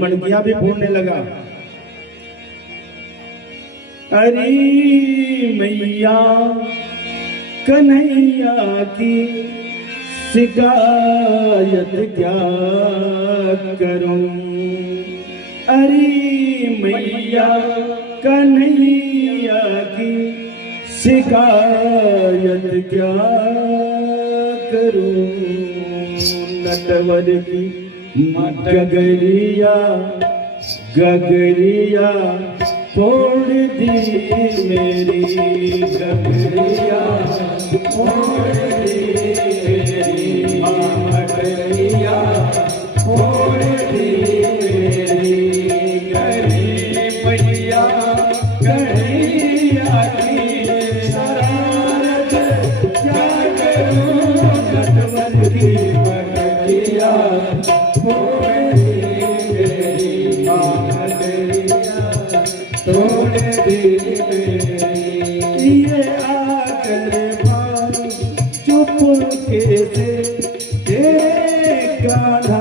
मटकियां भी फोड़ने लगा। अरे मैया कन्हैया की शिकायत क्या करूं, अरे मैया कन्हैया की शिकायत क्या करूं। नटवर की गगरिया गगरिया छोड़ दी मेरी गगरिया छोड़ दी मेरी गगरिया छोड़ दी मेरी गरीब मैया कन्हैया की शरारत क्या करूं। नटवर की गगरिया छोड़ दी मेरी गगरिया छोड़ दी मेरी। ये आकर पाई चुपके से तेरे कान्हा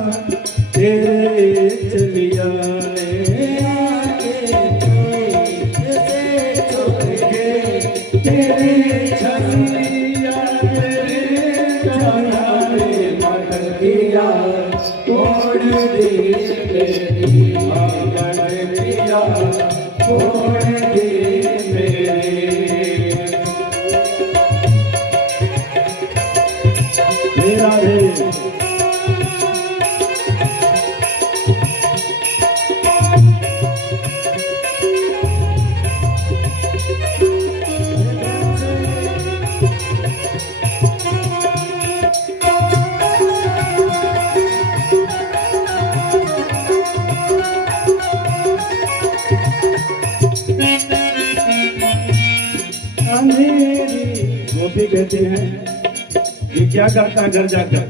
तेरे चलिया ने आके जैसे चुपके तेरे छलिया तेरे कान्हा ने मटकिया तोड़ दी मेरी गगरिया छोड़ दी मेरी। मेरा रे अंधेरी गोपी कहते हैं ये क्या करता घर जाकर।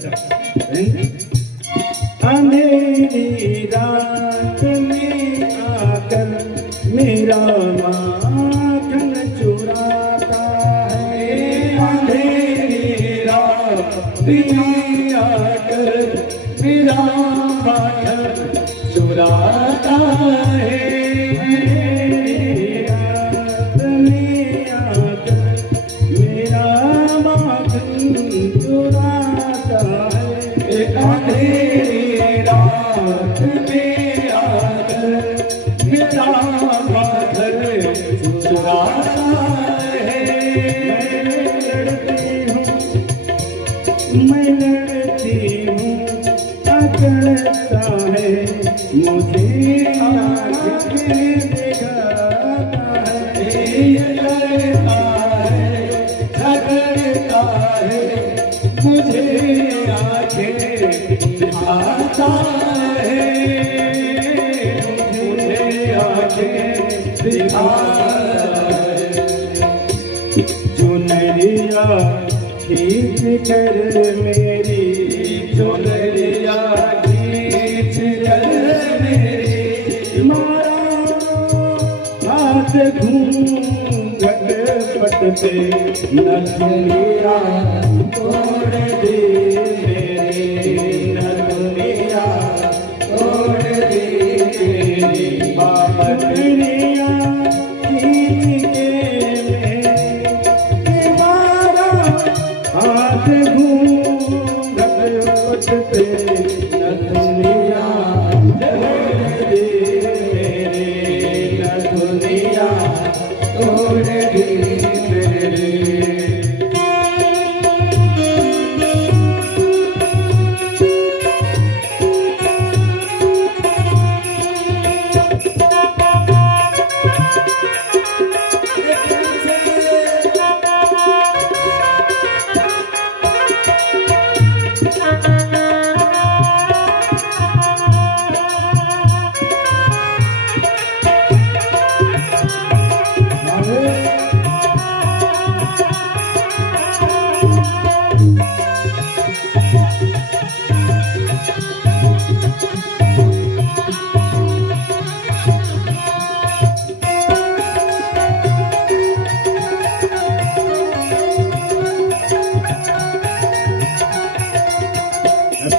अंधेरी रात में आकर मेरा माखन चुराता है। अंधेरी रात में आकर मेरा माखन चुराता है। मैं लड़ती हूँ अकड़ता है मुझे आँखें दिखाता है। ये लड़ता है झगड़ता है मुझे आँखें दिखाता है। मुझे आँखें दिखाता है। चुनरिया खींच कर मेरी चुनरिया खींच कर मेरी मारा हाथ घूंघट पट पे नथुनिया तोड़ दे मेरी नथुनिया तोड़ दे मेरी बाबरिया खींच के हाथ घूंघट पे नथुनिया तोड़ दे मेरे नथुनिया तोड़ दे मेरे।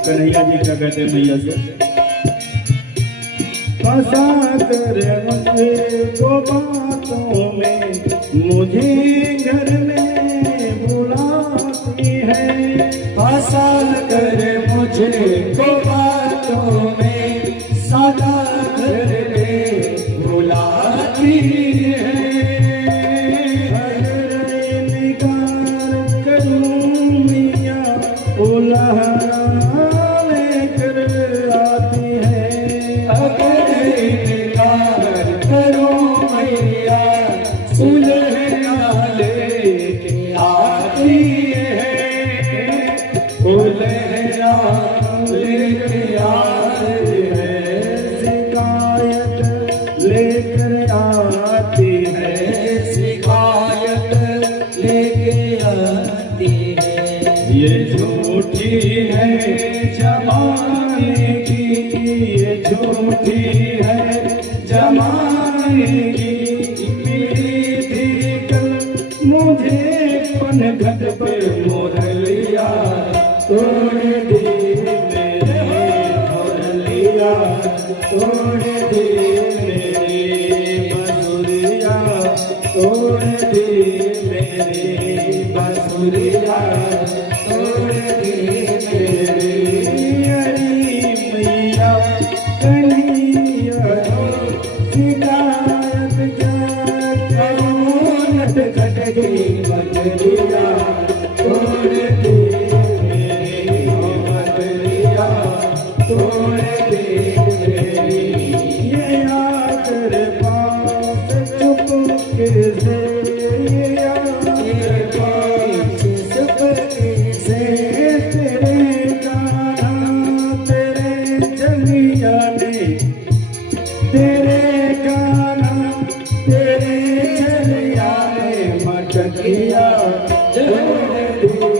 कन्हैया जी क्या कहते हैं मैया से, फंसा कर मुझको बातों में, मुझे घर में बुलाती है। फंसा कर मुझे को बातों में, सदा घर में बुलाती है। अगर इनकार करूं मियां, बुलाने कर आती है। अगर इनकार करो मैया, सुलह लेके आती है। सुलह लेके आती है। शिकायत लेकर आती है। शिकायत लेके आती है। ये झूठी है जमाने की, ये झूठी है जमाने की। थी कल मुझे पनघट पर मोह लिया, तोड़ दी मेरे मोह लिया, तोड़ दी मेरी बसुरिया, तोड़ दी मेरी बसुरिया, तोड़ दी मेरी अरी मैया कन्हैया। शिकायत क्या करूं नटखट की बदलिया, तोड़ दी मेरी बदलिया, तोड़ दी मेरी। ये आकर पास चुपके से, ये आकर पास चुपके से, तेरे गाना तेरे चलिया ने, तेरे गाना तेरे चलिया ने मटकिया जोड़ दी